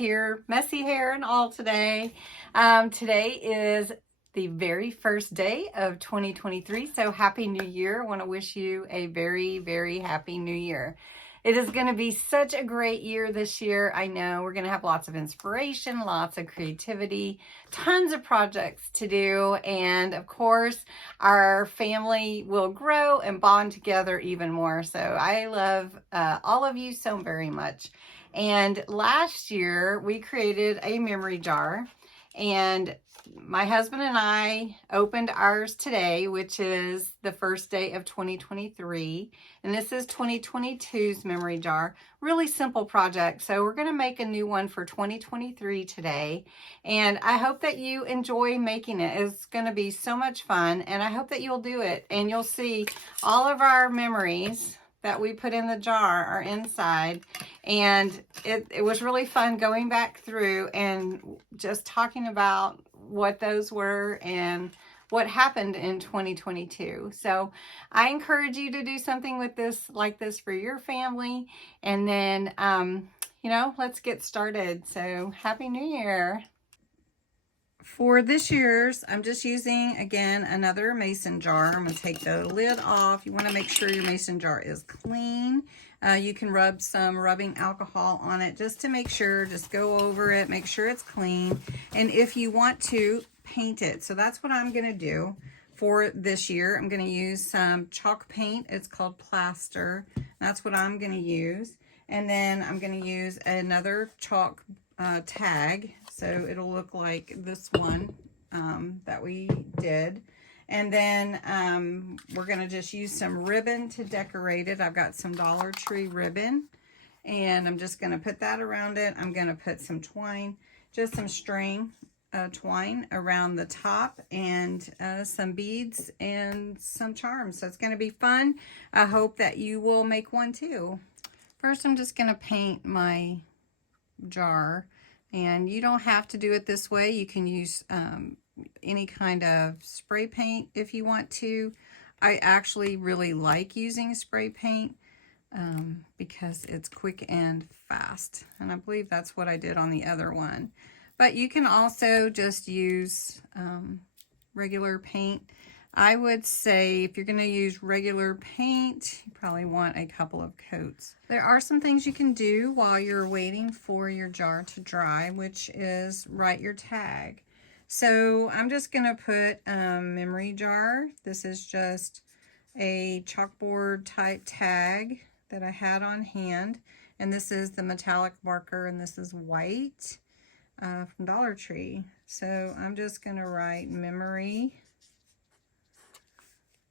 here, messy hair and all today. Today is the very first day of 2023, so Happy New Year. I want to wish you a very, very Happy New Year. It is going to be such a great year this year. I know we're going to have lots of inspiration, lots of creativity, tons of projects to do, and of course, our family will grow and bond together even more. So I love all of you so very much. And last year, we created a memory jar, and my husband and I opened ours today, which is the first day of 2023. And this is 2022's memory jar. Really simple project. So we're going to make a new one for 2023 today. And I hope that you enjoy making it. It's going to be so much fun. And I hope that you'll do it. And you'll see all of our memories that we put in the jar are inside. And it was really fun going back through and just talking about what those were and what happened in 2022. So I encourage you to do something with this, like this, for your family. And then, let's get started. So Happy New Year. For this year's, I'm just using, again, another mason jar. I'm going to take the lid off. You want to make sure your mason jar is clean. You can rub some rubbing alcohol on it just to make sure, just go over it, make sure it's clean. And if you want to, paint it. So that's what I'm going to do for this year. I'm going to use some chalk paint. It's called plaster. That's what I'm going to use. And then I'm going to use another chalk tag. So it'll look like this one that we did. And then we're going to just use some ribbon to decorate it. I've got some Dollar Tree ribbon, and I'm just going to put that around it. I'm going to put some twine, just some string twine around the top, and some beads and some charms. So it's going to be fun. I hope that you will make one too. First, I'm just going to paint my jar, and you don't have to do it this way. You can use any kind of spray paint if you want to. I actually really like using spray paint because it's quick and fast, and I believe that's what I did on the other one. But you can also just use regular paint. I would say if you're going to use regular paint, you probably want a couple of coats. There are some things you can do while you're waiting for your jar to dry, which is write your tag. So I'm just going to put memory jar. This is just a chalkboard type tag that I had on hand. And this is the metallic marker, and this is white from Dollar Tree. So I'm just going to write memory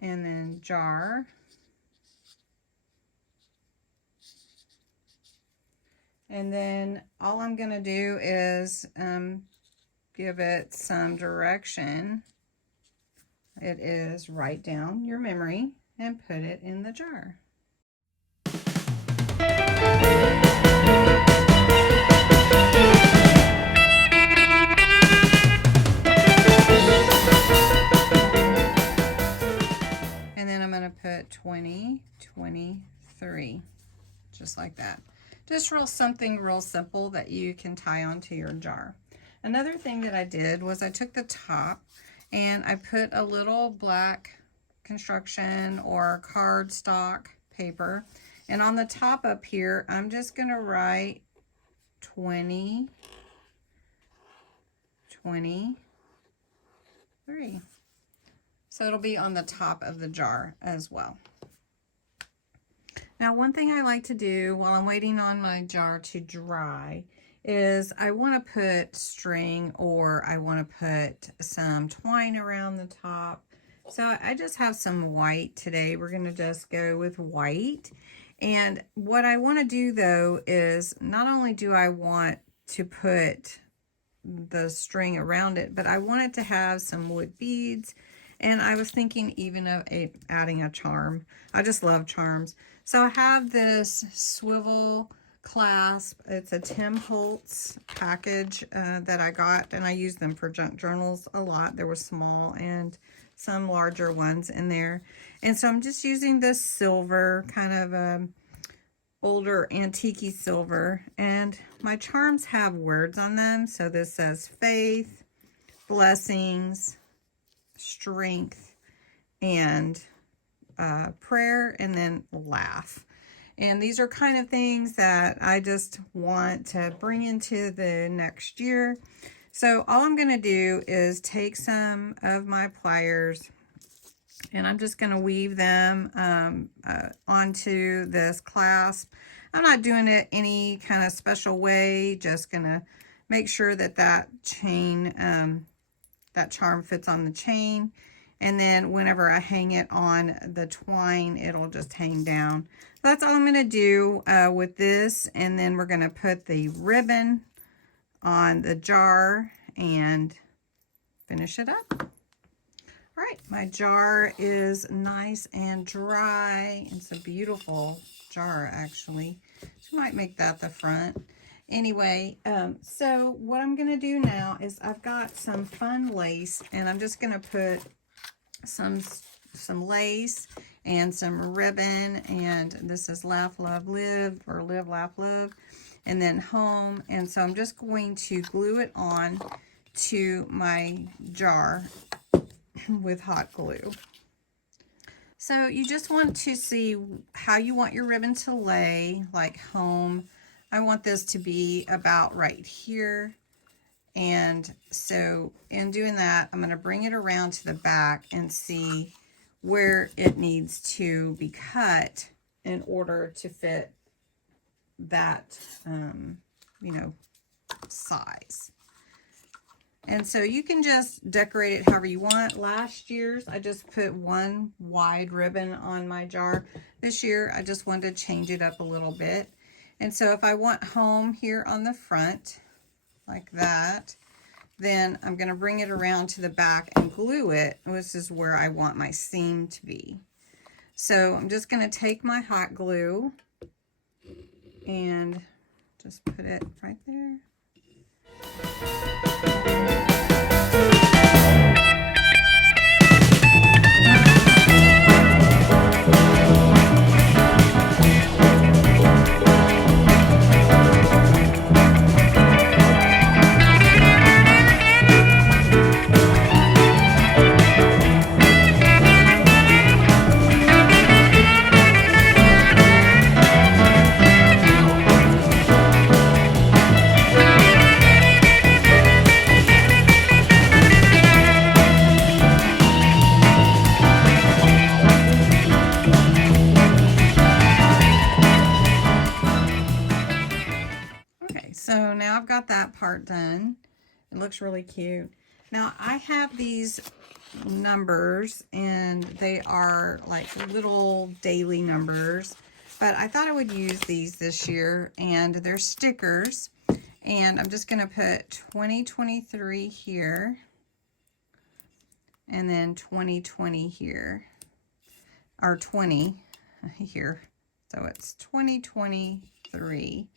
and then jar. And then all I'm going to do is give it some direction. It is write down your memory and put it in the jar. And then I'm going to put 2023, just like that. Just something real simple that you can tie onto your jar. Another thing that I did was I took the top and I put a little black construction or cardstock paper. And on the top up here, I'm just going to write 2023. So it'll be on the top of the jar as well. Now, one thing I like to do while I'm waiting on my jar to dry is I want to put string, or I want to put some twine around the top. So I just have some white today. We're going to just go with white. And what I want to do though is not only do I want to put the string around it, but I want it to have some wood beads. And I was thinking even of adding a charm. I just love charms. So I have this swivel clasp. It's a Tim Holtz package that I got, and I use them for junk journals a lot. There were small and some larger ones in there. And so I'm just using this silver kind of older antique silver, and my charms have words on them. So this says faith, blessings, strength, and prayer, and then laugh. And these are kind of things that I just want to bring into the next year. So all I'm going to do is take some of my pliers, and I'm just going to weave them onto this clasp. I'm not doing it any kind of special way, just going to make sure that that chain, that charm fits on the chain. And then whenever I hang it on the twine, it'll just hang down. So that's all I'm going to do with this. And then we're going to put the ribbon on the jar and finish it up. All right, my jar is nice and dry. It's a beautiful jar, actually. So I might make that the front. Anyway, so what I'm going to do now is I've got some fun lace, and I'm just going to put some lace and some ribbon, and this is Laugh, Love, Live, or Live, Laugh, Love, and then Home. And so I'm just going to glue it on to my jar with hot glue. So you just want to see how you want your ribbon to lay, like Home. I want this to be about right here. And so in doing that, I'm going to bring it around to the back and see where it needs to be cut in order to fit that, you know, size. And so you can just decorate it however you want. Last year's, I just put one wide ribbon on my jar. This year, I just wanted to change it up a little bit. And so if I want Home here on the front, like that, then I'm going to bring it around to the back and glue it. This is where I want my seam to be. So I'm just going to take my hot glue and just put it right there. So now I've got that part done. It looks really cute. Now I have these numbers, and they are like little daily numbers, but I thought I would use these this year, and they're stickers. And I'm just going to put 2023 here, and then 2020 here, or 20 here. So it's 2023.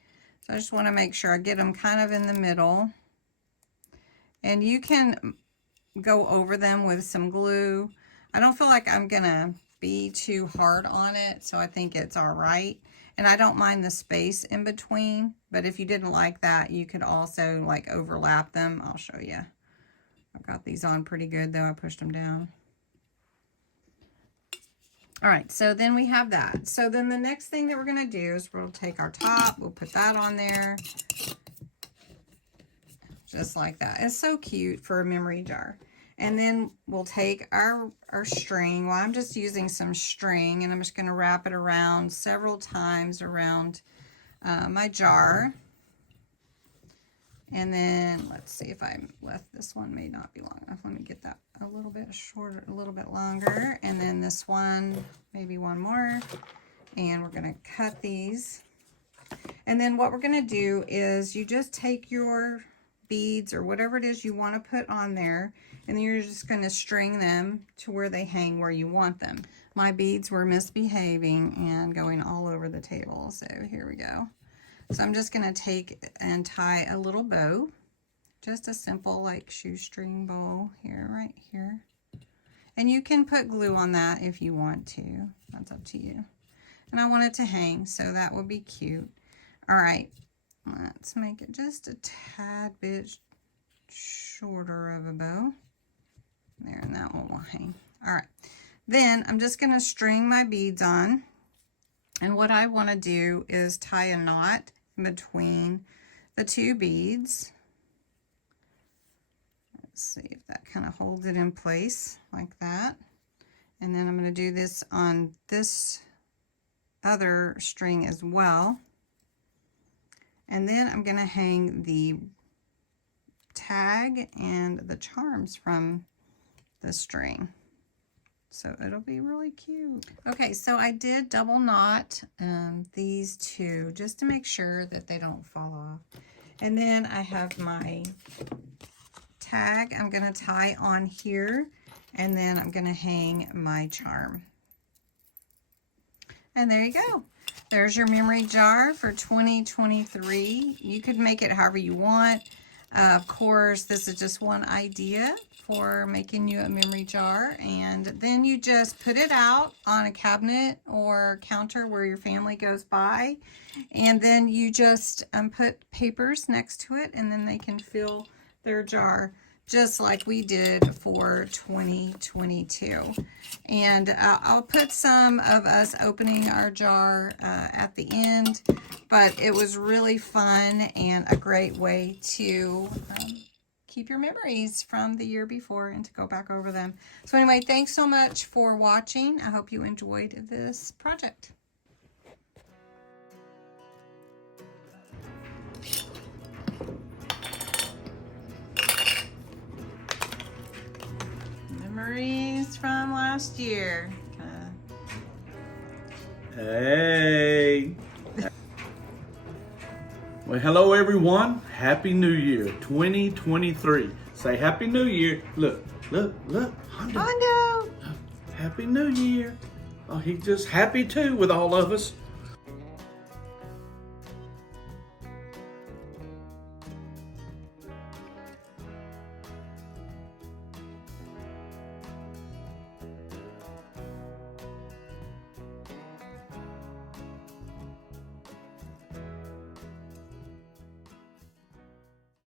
So I just want to make sure I get them kind of in the middle. And you can go over them with some glue. I don't feel like I'm going to be too hard on it, so I think it's all right. And I don't mind the space in between, but if you didn't like that, you could also like overlap them. I'll show you. I've got these on pretty good, though I pushed them down. All right, so then we have that. So then the next thing that we're going to do is we'll take our top, we'll put that on there, just like that. It's so cute for a memory jar. And then we'll take our string. Well, I'm just using some string, and I'm just going to wrap it around several times around my jar. And then let's see if I left this one, may not be long enough. Let me get that a little bit shorter, a little bit longer. And then this one, maybe one more. And we're going to cut these. And then what we're going to do is you just take your beads or whatever it is you want to put on there, and then you're just going to string them to where they hang where you want them. My beads were misbehaving and going all over the table. So here we go. So I'm just going to take and tie a little bow, just a simple like shoestring bow here, right here. And you can put glue on that if you want to. That's up to you. and I want it to hang, so that would be cute. All right, let's make it just a tad bit shorter of a bow. There, and that one will hang. All right, then I'm just going to string my beads on, and what I want to do is tie a knot in between the two beads. Let's see if that kind of holds it in place like that. And then I'm going to do this on this other string as well. And then I'm going to hang the tag and the charms from the string. So it'll be really cute. Okay, so I did double knot these two just to make sure that they don't fall off. And then I have my tag I'm going to tie on here, and then I'm going to hang my charm. And there you go. There's your memory jar for 2023. You could make it however you want. Of course, this is just one idea for making you a memory jar, and then you just put it out on a cabinet or counter where your family goes by, and then you just put papers next to it, and then they can fill their jar just like we did for 2022. And I'll put some of us opening our jar at the end, but it was really fun and a great way to keep your memories from the year before and to go back over them. So anyway, thanks so much for watching. I hope you enjoyed this project. Memories from last year. Hey. Well, hello everyone. Happy New Year 2023. Say Happy New Year. Look, look, look. Hondo. Happy New Year. Oh, he's just happy too with all of us.